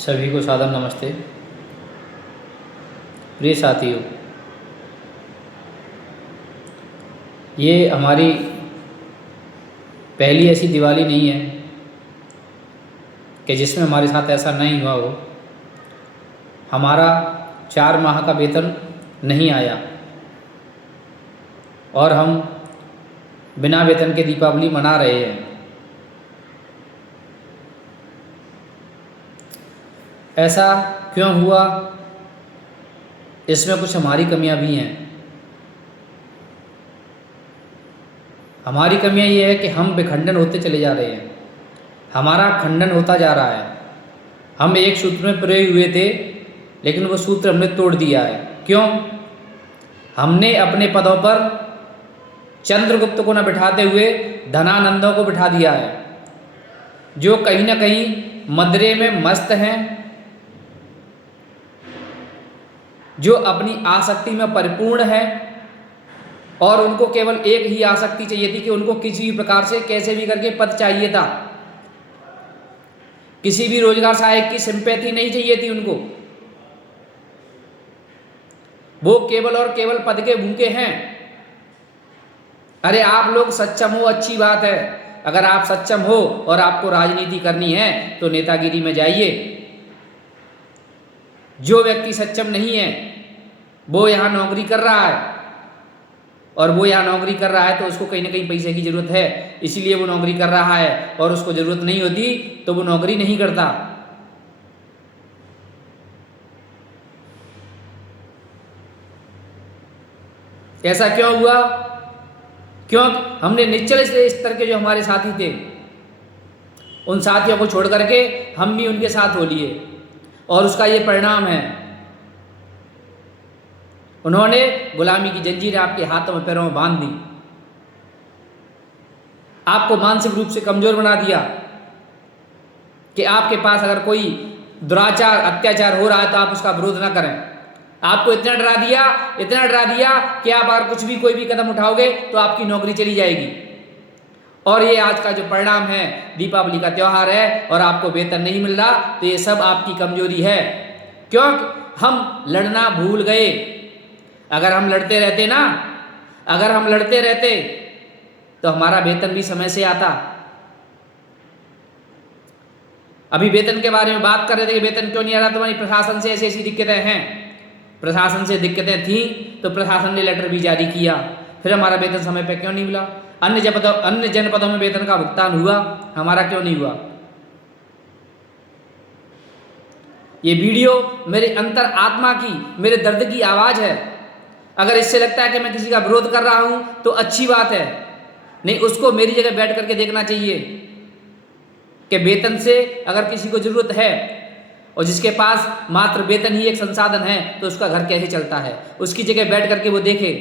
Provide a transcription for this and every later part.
सभी को सादर नमस्ते। प्रिय साथियों, ये हमारी पहली ऐसी दिवाली नहीं है कि जिसमें हमारे साथ ऐसा नहीं हुआ हो। हमारा 4 माह का वेतन नहीं आया और हम बिना वेतन के दीपावली मना रहे हैं। ऐसा क्यों हुआ? इसमें कुछ हमारी कमियां भी हैं। हमारी कमियां ये है कि हम विखंडन होते चले जा रहे हैं। हमारा खंडन होता जा रहा है। हम एक सूत्र में पिरोए हुए थे, लेकिन वो सूत्र हमने तोड़ दिया है। क्यों? हमने अपने पदों पर चंद्रगुप्त को न बिठाते हुए धनानंदों को बिठा दिया है, जो कहीं ना कहीं मदरे में मस्त हैं, जो अपनी आसक्ति में परिपूर्ण है और उनको केवल एक ही आसक्ति चाहिए थी कि उनको किसी भी प्रकार से कैसे भी करके पद चाहिए था। किसी भी रोजगार सहायक की सिंपैथी नहीं चाहिए थी उनको। वो केवल और केवल पद के भूखे हैं। अरे आप लोग सक्षम हो, अच्छी बात है। अगर आप सक्षम हो और आपको राजनीति करनी है तो नेतागिरी में जाइए। जो व्यक्ति सक्षम नहीं है वो यहाँ नौकरी कर रहा है, और वो यहाँ नौकरी कर रहा है तो उसको कहीं ना कहीं पैसे की जरूरत है, इसीलिए वो नौकरी कर रहा है। और उसको जरूरत नहीं होती तो वो नौकरी नहीं करता। ऐसा क्यों हुआ? क्यों हमने निचले स्तर के जो हमारे साथी थे, उन साथियों को छोड़ करके हम भी उनके साथ हो लिए, और उसका ये परिणाम है। उन्होंने गुलामी की जंजीरें आपके हाथों में पैरों में बांध दी, आपको मानसिक रूप से कमजोर बना दिया कि आपके पास अगर कोई दुराचार अत्याचार हो रहा है तो आप उसका विरोध ना करें। आपको इतना डरा दिया कि आप अगर कुछ भी कोई भी कदम उठाओगे तो आपकी नौकरी चली जाएगी। और ये आज का जो परिणाम है, दीपावली का त्यौहार है और आपको वेतन नहीं मिल रहा, तो ये सब आपकी कमजोरी है। क्यों? हम लड़ना भूल गए। अगर हम लड़ते रहते तो हमारा वेतन भी समय से आता। अभी वेतन के बारे में बात कर रहे थे कि वेतन क्यों नहीं आ रहा, तुम्हारी प्रशासन से ऐसी ऐसी दिक्कतें हैं। प्रशासन से दिक्कतें थी तो प्रशासन ने लेटर भी जारी किया, फिर हमारा वेतन समय पर क्यों नहीं मिला? अन्य जनपदों में वेतन का भुगतान हुआ, हमारा क्यों नहीं हुआ? ये वीडियो मेरे अंतर आत्मा की, मेरे दर्द की आवाज है। अगर इससे लगता है कि मैं किसी का विरोध कर रहा हूं तो अच्छी बात है, नहीं उसको मेरी जगह बैठ करके देखना चाहिए कि वेतन से अगर किसी को जरूरत है और जिसके पास मात्र वेतन ही एक संसाधन है तो उसका घर कैसे चलता है, उसकी जगह बैठ करके वो देखे।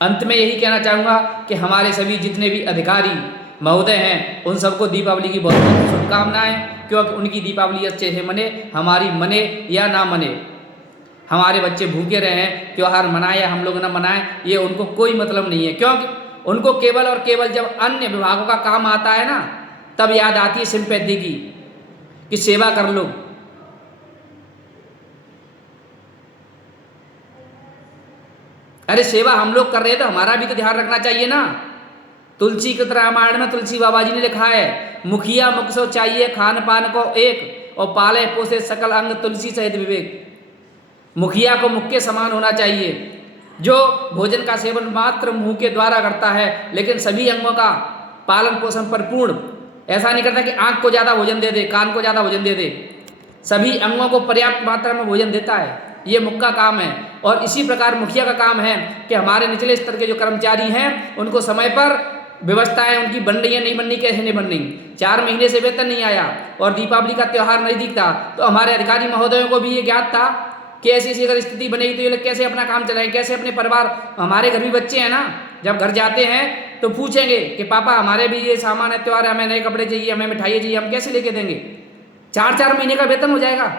अंत में यही कहना चाहूंगा कि हमारे सभी जितने भी अधिकारी महोदय हैं उन सबको दीपावली की बहुत बहुत शुभकामनाएं, क्योंकि उनकी दीपावली अच्छे से मने, हमारी मने या ना मने, हमारे बच्चे भूखे रहे, त्यौहार मनाए या हम लोग ना मनाएं, ये उनको कोई मतलब नहीं है। क्योंकि उनको केवल और केवल जब अन्य विभागों का काम आता है ना, तब याद आती है सिंपैथी की कि सेवा कर लो। अरे सेवा हम लोग कर रहे हैं तो हमारा भी तो ध्यान रखना चाहिए ना। तुलसी कृत रामायण में तुलसी बाबा जी ने लिखा है, मुखिया मुख सो चाहिए खान पान को एक, और पाले पोसे सकल अंग तुलसी सहित विवेक। मुखिया को मुख के समान होना चाहिए, जो भोजन का सेवन मात्र मुंह के द्वारा करता है, लेकिन सभी अंगों का पालन पोषण परिपूर्ण। ऐसा नहीं करता कि आंख को ज्यादा भोजन दे दे, कान को ज्यादा भोजन दे दे, सभी अंगों को पर्याप्त मात्रा में भोजन देता है। ये मुख का काम है। और इसी प्रकार मुखिया का काम है कि हमारे निचले स्तर के जो कर्मचारी हैं उनको समय पर व्यवस्थाएं उनकी बन रही है, नहीं बन रही, कैसे नहीं बन रही। 4 महीने से वेतन नहीं आया और दीपावली का त्यौहार नजदीक था, तो हमारे अधिकारी महोदयों को भी ये ज्ञात था कि ऐसी ऐसी अगर स्थिति बनेगी तो ये लोग कैसे अपना काम चलाएं, कैसे अपने परिवार। हमारे घर भी बच्चे हैं ना, जब घर जाते हैं तो पूछेंगे कि पापा हमारे भी ये सामान है, त्यौहार है, हमें नए कपड़े चाहिए, हमें मिठाई चाहिए, हम कैसे लेके देंगे? 4-4 महीने का वेतन हो जाएगा।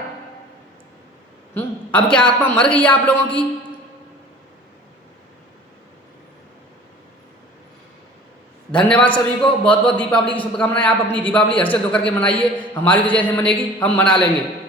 अब क्या आत्मा मर गई है आप लोगों की? धन्यवाद सभी को, बहुत बहुत दीपावली की शुभकामनाएं। आप अपनी दीपावली हर्षित होकर के मनाइए, हमारी तो जैसे मनेगी हम मना लेंगे।